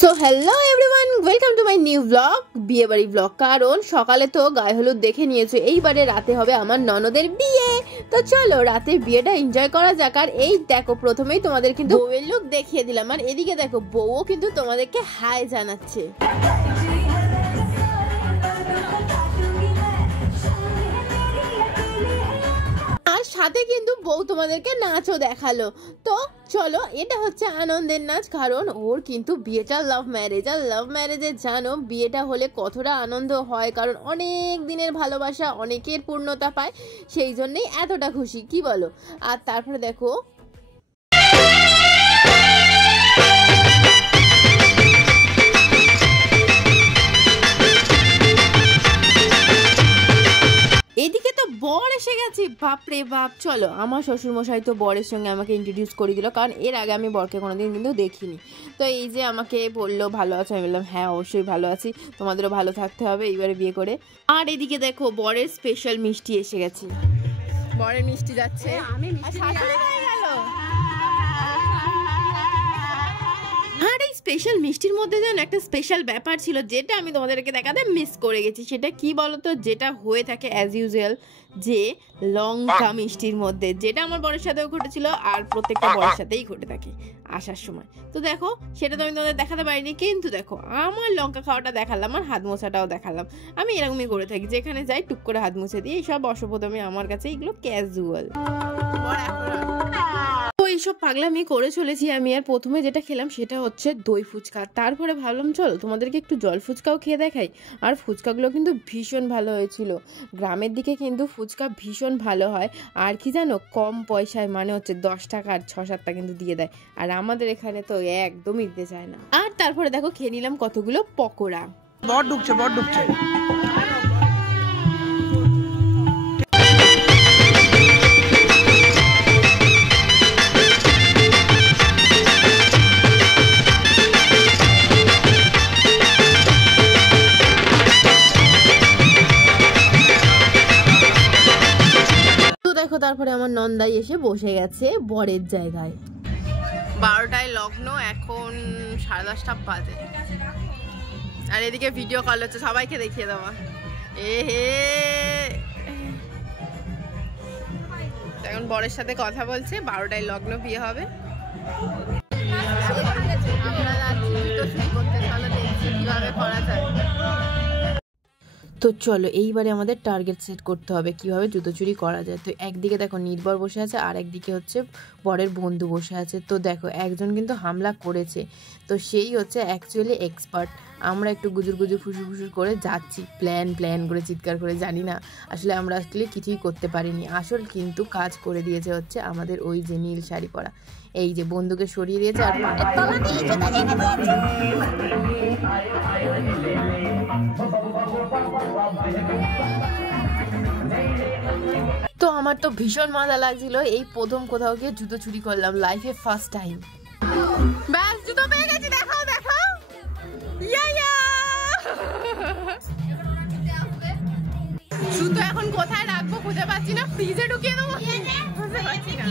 So hello everyone, welcome to my new blog, বিয়ে বাড়ি blog. কারণ সকালে তো গায়ে হলুদ দেখে নিয়েছো, এইবারে রাতে হবে আমার ননদের বিয়ে। তো চলো রাতে বিয়েটা এনজয় করা যাক। আর এই দেখো প্রথমেই তোমাদের কিন্তু বউয়ের লুক দেখিয়ে দিলাম, আর এদিকে দেখো বউও কিন্তু তোমাদেরকে হাই জানাচ্ছে। আর সাথে কিন্তু বউ তোমাদেরকে নাচও দেখালো। তো চলো, এটা হচ্ছে আনন্দের নাচ, কারণ ওর কিন্তু বিয়েটা লাভ ম্যারেজ। আর লাভ ম্যারেজে জানো বিয়েটা হলে কতটা আনন্দ হয়, কারণ অনেক দিনের ভালোবাসা অনেকের পূর্ণতা পায়, সেই জন্যই এতটা খুশি, কি বলো? আর তারপরে দেখো এদিকে তো বর এসে গেছে, বাপরে বাপ। চলো, আমার শ্বশুরমশাই তো বরের সঙ্গে আমাকে ইন্ট্রোডিউস করে দিল, কারণ এর আগে আমি বরকে কোনোদিন কিন্তু দেখিনি। তো এই যে আমাকে বললো ভালো আছো, আমি বললাম হ্যাঁ অবশ্যই ভালো আছি, তোমাদেরও ভালো থাকতে হবে এইবারে বিয়ে করে। আর এদিকে দেখো বরের স্পেশাল মিষ্টি এসে গেছে, বরের মিষ্টি যাচ্ছে। আর এই স্পেশাল মিষ্টির মধ্যে যেন একটা স্পেশাল ব্যাপার ছিল, যেটা আমি তোমাদেরকে দেখাতে মিস করে গেছি। সেটা কি বলতো, যেটা হয়ে থাকে অ্যাজ ইউজুয়াল, যে লঙ্কা মিষ্টির মধ্যে, যেটা আমার বরের সাথেও ঘটেছিল আর প্রত্যেকটা বরের সাথেই ঘটে থাকে আসার সময়। তো দেখো সেটা তো আমি তোমাদের দেখাতে পারিনি, কিন্তু দেখো আমার লঙ্কা খাওয়াটা দেখালাম, আর হাত মোছাটাও দেখালাম। আমি এরকমই করে থাকি, যেখানে যাই টুক করে হাত মুছে দিই। এইসব অসভ্যতামি আমার কাছে এগুলো ক্যাজুয়াল। এইসব পাগলামি করে চলেছি আমি। আর প্রথমে যেটা খেলাম সেটা হচ্ছে দই ফুচকা, তারপরে ভাবলাম চলো তোমাদেরকে একটু জল ফুচকাও খেয়ে দেখাই। আর ফুচকাগুলো কিন্তু ভীষণ ভালো হয়েছিল। গ্রামের দিকে কিন্তু ফুচকা ভীষণ ভালো হয়, আর কি জানো, কম পয়সায়, মানে হচ্ছে 10 টাকা আর 6-7টা কিন্তু দিয়ে দেয়। আর আমাদের এখানে তো একদমই দিতে চায় না। আর তারপরে দেখো খেয়ে নিলাম কতগুলো পকোড়া। বড় ঢুকছে তারপরে আমার নন্দাই এসে বসে গেছে বরের জায়গায়। 12টায় লগ্ন, এখন 10:30 বাজে। আর এদিকে ভিডিও কল হচ্ছে, সবাইকে দেখিয়ে দেওয়া। এখন বরের সাথে কথা বলছে, 12টায় লগ্ন, বিয়ে হবে। আমরা যাচ্ছি জুতো চুরি করতে, চলো দেখছি কিভাবে করা যায়। তো চলো এইবারে আমাদের টার্গেট সেট করতে হবে কিভাবে জুতো চুরি করা যায়। তো একদিকে দেখো নির্ভর বসে আছে, আর একদিকে হচ্ছে বরের বন্ধু বসে আছে। তো দেখো একজন কিন্তু হামলা করেছে, তো সেই হচ্ছে অ্যাকচুয়ালি এক্সপার্ট। আমরা একটু গুজুর ফুসুর করে যাচ্ছি, প্ল্যান করে চিৎকার করে, জানি না আসলে আমরা আসলে কিছুই করতে পারিনি। আসল কিন্তু কাজ করে দিয়েছে হচ্ছে আমাদের ওই যে নীল শাড়ি পরা, এই যে বন্ধুকে সরিয়ে দিয়েছে আর তো আমার তো ভীষণ মজা লাগছিল। এই প্রথম কোথাও গিয়ে জুতো চুরি করলাম, লাইফে ফার্স্ট টাইম। ব্যাস জুতো পেয়ে গেছি, দেখাও জুতো এখন কোথায় রাখবো খুঁজে পাচ্ছি না, ফ্রিজে ঢুকিয়ে দেবো, বুঝতে পারছি না।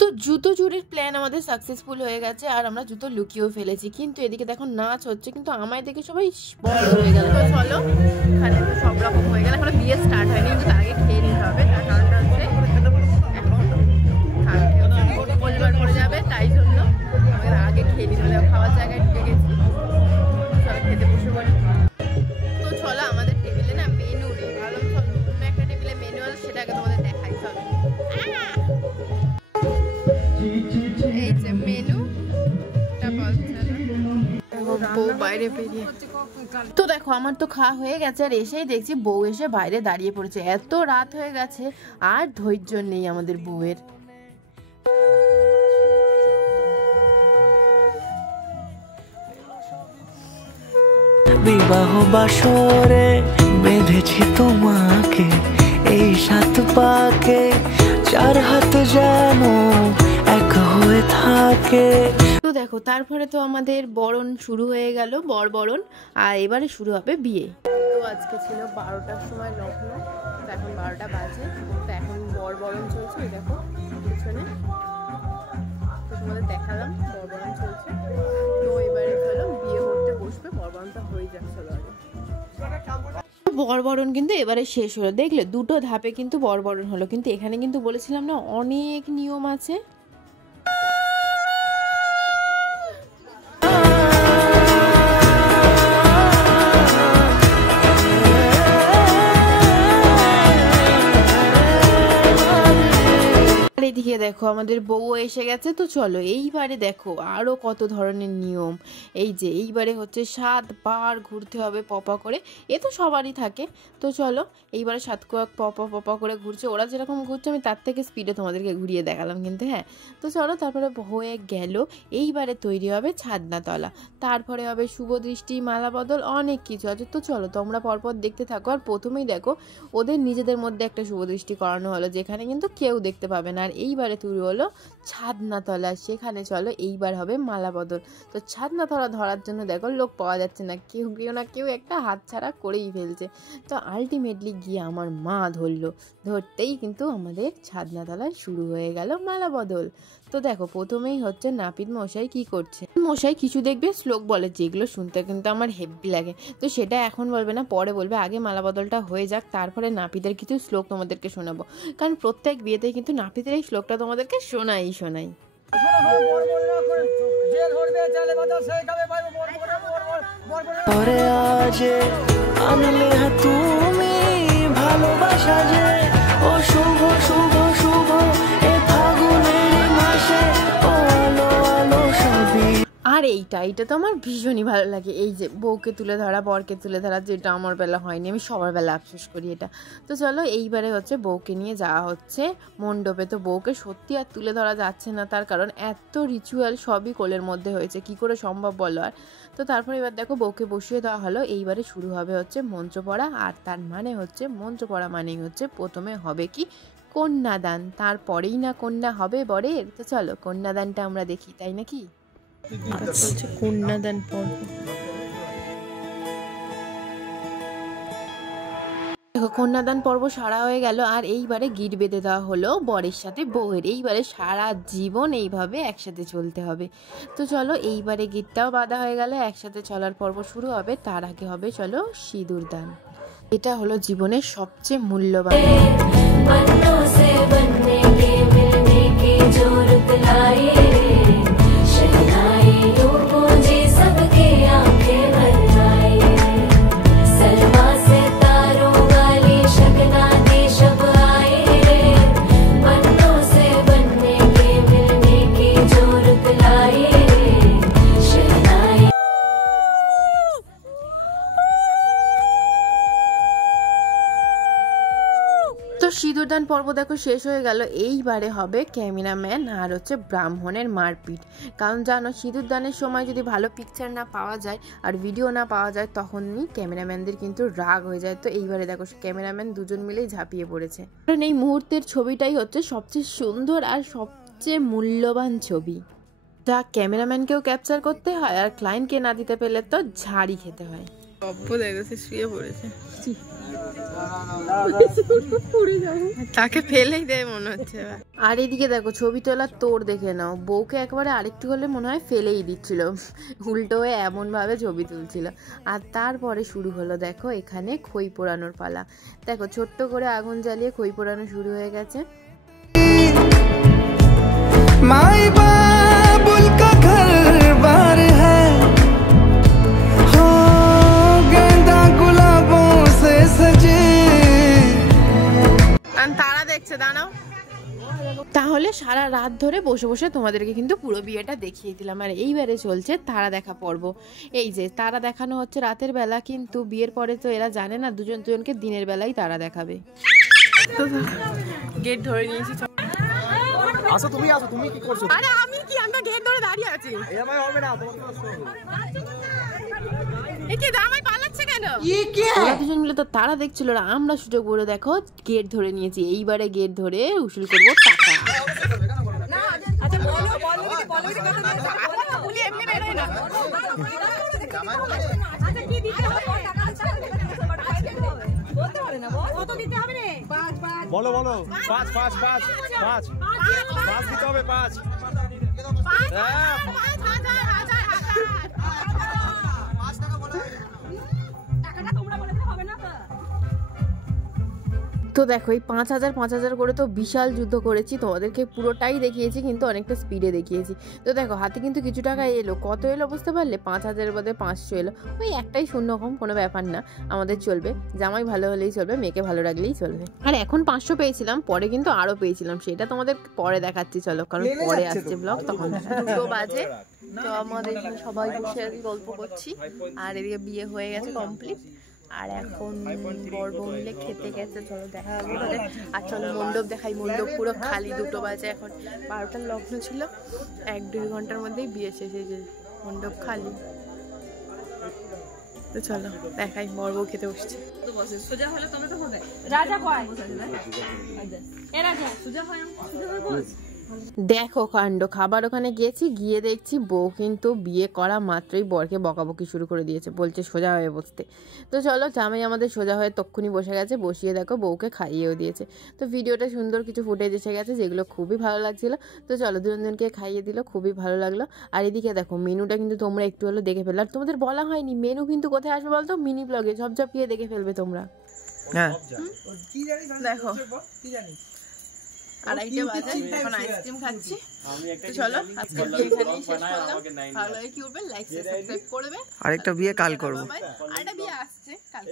তো জুতো চুরির প্ল্যান আমাদের সাকসেসফুল হয়ে গেছে, আর আমরা জুতো লুকিয়েও ফেলেছি। কিন্তু এদিকে দেখো নাচ হচ্ছে, কিন্তু আমায় দেখে সবাই বড় হয়ে গেল। তো চলো, এখানে তো সব রকম হয়ে গেল, এখন বিয়ে স্টার্ট হয়নি, কিন্তু তার আগে খেয়ে নিতে হবে। তার কারণটা হচ্ছে এখন পরিবার পড়ে যাবে, তাই জন্য আমাদের আগে খেয়ে নিতে হবে। খাওয়ার জায়গায় ঢুকে গেছি, চলো খেতে বসে পড়ি। তো চলো আমাদের টেবিলে না মেনু নেই, ভালো নতুন একটা টেবিলে মেনু আছে, সেটা আগে তোমাদের দেখাই। চলো এই যে মেনু, বউ বাইরে বেরিয়ে। তো দেখো আমার তো খাওয়া হয়ে গেছে, আর এসেই দেখছি বউ এসে বাইরে দাঁড়িয়ে পড়েছে। এত রাত হয়ে গেছে, আর ধৈর্য নেই আমাদের বউয়ের। বিবাহ বাসরে বেঁধেছি তোমাকে, এই 7 পাকে 4 হাত যেন এক হয়ে থাকে। তো দেখো দেখো তারপরে তো আমাদের বরণ শুরু হয়ে গেল, বরণ, আর এবারে শুরু হবে বিয়ে। তো আজকে ছিল 12টার সময় লগ্ন, তো এখন 12টা বাজে। তো এখন বরণ চলছে, দেখো পিছনে, তো তোমাদের দেখালাম বরণ চলছে। তো এবারে চলো বিয়ে করতে বসবে, বরণটা হয়ে যাচ্ছে আগে। বরণ কিন্তু এবারে শেষ হলো, দেখলে 2টো ধাপে কিন্তু বরণ হলো, কিন্তু এখানে কিন্তু বলেছিলাম না অনেক নিয়ম আছে। এদিকে দেখো আমাদের বউ এসে গেছে। তো চলো এইবারে দেখো আরো কত ধরনের নিয়ম। এই যে এইবারে হচ্ছে 7 বার ঘুরতে হবে পপা করে, এ তো সবারই থাকে। তো চলো এইবারে 7 কোয়াক পপা করে ঘুরছে, ওরা যেরকম ঘুরছে আমি তার থেকে স্পিডে তোমাদেরকে ঘুরিয়ে দেখালাম কিন্তু। হ্যাঁ, তো চলো তারপরে হয়ে গেল। এইবারে তৈরি হবে ছাদনাতলা, তারপরে হবে শুভ দৃষ্টি, মালা বদল, অনেক কিছু আছে। তো চলো তোমরা পরপর দেখতে থাকো। আর প্রথমেই দেখো ওদের নিজেদের মধ্যে একটা শুভ দৃষ্টি করানো হলো, যেখানে কিন্তু কেউ দেখতে পাবে না। আর এইবারে তুই হলো ছাদনাতলা, সেখানে চলো এইবার হবে মালা বদল। তো ছাদনাতলা ধরার জন্য দেখো লোক পাওয়া যাচ্ছে না, কেউ না কেউ একটা হাতছাড়া করেই ফেলছে। তো আলটিমেটলি গিয়ে আমার মা ধরলো, ধরতেই কিন্তু আমাদের ছাদনাতলায় শুরু হয়ে গেল মালা বদল। তো দেখো প্রথমেই হচ্ছে নাপিত মশাই কি করছে, মশাই কিছু দেখবে শ্লোক বলে, যেগুলো শুনতে কিন্তু আমার হেভি লাগে। তো সেটা এখন বলবে না, পরে বলবে, আগে মালা বদলটা হয়ে যাক, তারপরে নাপিতের কিছু শ্লোক তোমাদেরকে শোনাবো। কারণ প্রত্যেক বিয়েতে কিন্তু নাপিতের এই শ্লোকটা তোমাদেরকে শোনাই। তুমি ভালোবাসা যে ও শুভ শুভ শুভ এ ফাগুনের মাসে ও আলো আলো সবই। আর এইটা তো আমার ভীষণই ভালো লাগে, এই যে বউকে তুলে ধরা, বরকে তুলে ধরা, যেটা আমার বেলা হয়নি, আমি সবার বেলা আফসোস করি এটা। তো চলো এইবারে হচ্ছে বউকে নিয়ে যাওয়া হচ্ছে মণ্ডপে। তো বউকে সত্যি আর তুলে ধরা যাচ্ছে না, তার কারণ এত রিচুয়াল সবই কোলের মধ্যে হয়েছে, কি করে সম্ভব বলো। আর তো তারপর এবার দেখো বউকে বসিয়ে দেওয়া হলো। এইবারে শুরু হবে হচ্ছে মন্ত্র পড়া, আর তার মানে হচ্ছে মন্ত্র পড়া মানেই হচ্ছে প্রথমে হবে কি কন্যাদান, তারপরেই না কন্যা হবে বরের। তো চলো কন্যাদানটা আমরা দেখি, তাই নাকি? কন্যাদান পর্ব। দেখো কন্যাদান পর্ব সারা হয়ে গেল, আর এইবারে গিট বেঁধে দেওয়া হলো বরের সাথে বউয়ের। এইবারে সারা জীবন এইভাবে একসাথে চলতে হবে। তো চলো এইবারে গিটটাও বাঁধা হয়ে গেল, একসাথে চলার পর্ব শুরু হবে। তার আগে হবে চলো সিঁদুর দান, এটা হলো জীবনের সবচেয়ে মূল্যবান। সিঁদুরদান পর্ব দেখো শেষ হয়ে গেল। এইবারে হবে ক্যামেরাম্যান আর হচ্ছে ব্রাহ্মণের মারপিট। কারণ জানো সিঁদুরদানের সময় যদি ভালো পিকচার না পাওয়া যায় আর ভিডিও না পাওয়া যায়, তখনই ক্যামেরাম্যানদের কিন্তু রাগ হয়ে যায়। তো এইবারে দেখো ক্যামেরাম্যান দুজন মিলেই ঝাঁপিয়ে পড়েছে, কারণ এই মুহূর্তের ছবিটাই হচ্ছে সবচেয়ে সুন্দর আর সবচেয়ে মূল্যবান ছবি, যা ক্যামেরাম্যানকেও ক্যাপচার করতে হয়, আর ক্লায়েন্টকে না দিতে পেলে তো ঝাড়ি খেতে হয়। শুয়ে পড়েছে, তাকে ফেলেই দেয় মনে হচ্ছে। আর এদিকে দেখো ছবি তোলার তোড় দেখে নাও, বউকে একবারে আরেকটু হলে মনে হয় ফেলেই দিচ্ছিল, উল্টো হয়ে এমন ভাবে ছবি তুলছিল। আর তারপরে শুরু হলো দেখো এখানে খই পোড়ানোর পালা। দেখো ছোট্ট করে আগুন জ্বালিয়ে খই পোড়ানো শুরু হয়ে গেছে। माई बाबुल का घर बार है हो गेंदा गुलाबों से सजे। তারা দেখছে, দাঁড়াও। তাহলে সারা রাত ধরে বসে বসে তোমাদেরকে কিন্তু পুরো বিয়েটা দেখিয়ে দিলাম। আর এইবারে চলছে তারা দেখা পর্ব। এই যে তারা দেখানো হচ্ছে রাতের বেলা, কিন্তু বিয়ের পরে তো এরা জানে না দুজনকে দিনের বেলায় তারা দেখাবে। গেট ধরে নিয়েছি, আসো তুমি কি করছো? আরে আমি কি, আমরা গেট ধরে দাঁড়িয়ে আছি। এমআই হবে না, তোমাকে কষ্ট হবে। এ কি দামাই পালাচ্ছে কেন? ওরা দুজন মিলে তো তারা দেখছিল, আমরা সুযোগ বলে দেখো গেট ধরে নিয়েছি। এইবারে গেট ধরে উসুল করবো টাকা। বলো বলো 5 5 5 5 5 দিতে হবে 5 তো দেখো এই 5,000 করে তো বিশাল যুদ্ধ করেছি, তোমাদেরকে পুরোটাই দেখিয়েছি কিন্তু অনেকটা স্পিডে দেখিয়েছি। তো দেখো হাতে কিন্তু কিছু টাকা এলো, কত এলো বুঝতে পারলে? 5,000 বদলে 500 এলো। ওই একটাই শূন্য কম, কোনো ব্যাপার না, আমাদের চলবে। জামাই ভালো হলেই চলবে, মেয়েকে ভালো রাখলেই চলবে। আর এখন 500 পেয়েছিলাম, পরে কিন্তু আরো পেয়েছিলাম, সেটা তোমাদের পরে দেখাচ্ছি চলো, কারণ পরে আসছে ব্লগ তখন। 2 বাজে, তো আমাদের সবাই বসে গল্প করছি, আর এদিকে বিয়ে হয়ে গেছে কমপ্লিট। আর এখন বর বউ মিলে খেতে গেছে, চলো দেখা হবে। আর চলো মণ্ডপ দেখাই, মণ্ডপ পুরো খালি। 2 বাজে, এখন 12টার লগ্ন ছিল, 1-2 ঘন্টার মধ্যেই বিয়ে শেষ হয়েছে, মণ্ডপ খালি। তো চলো দেখাই, বর বউ খেতে বসছে। সোজা হলে তবে তো হবে। রাজা কয় এ রাজা সোজা হয়, সোজা হয় বস। দেখো কাণ্ড, খাবার ওখানে গিয়েছি, গিয়ে দেখছি বউ কিন্তু বিয়ে করা মাত্রই বরকে বকাবকি শুরু করে দিয়েছে, বলছে সোজা হয়ে বসতে। তো চলো, জামাই আমাদের সোজা হয়ে তক্ষুনি বসে গেছে, বসিয়ে দেখো বউকে খাইয়েও দিয়েছে। তো ভিডিওটা সুন্দর কিছু ফুটেজ এসে গেছে, যেগুলো খুবই ভালো লাগছিল। তো চলো, দুজনকে খাইয়ে দিল, খুবই ভালো লাগলো। আর এদিকে দেখো মেনুটা কিন্তু তোমরা একটু হলো দেখে ফেললে, আর তোমাদের বলা হয়নি মেনু কিন্তু কোথায় আসবে বলতো? মিনি ব্লগে ঝপঝপিয়ে দেখে ফেলবে তোমরা। হ্যাঁ দেখো 2:30 বাজে, এখন আইসক্রিম খাচ্ছি। তো চলো আজকে বিয়ে এখানেই শেষ করলাম। ভালো লাগে কি করবে, লাইক সাবস্ক্রাইব করবে। আরেকটা বিয়ে কাল করব, আরেকটা বিয়ে আসছে কাল।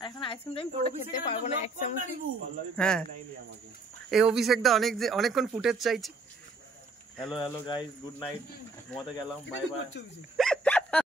আর এখন আইসক্রিমটা আমি পুরো খেতে পারবো না, এক চামচ। হ্যাঁ এই অভিষেক দা অনেকক্ষণ ফুটেজ চাইছে। হ্যালো গাইস, গুড নাইট, ঘুমাতে গেলাম, বাই বাই।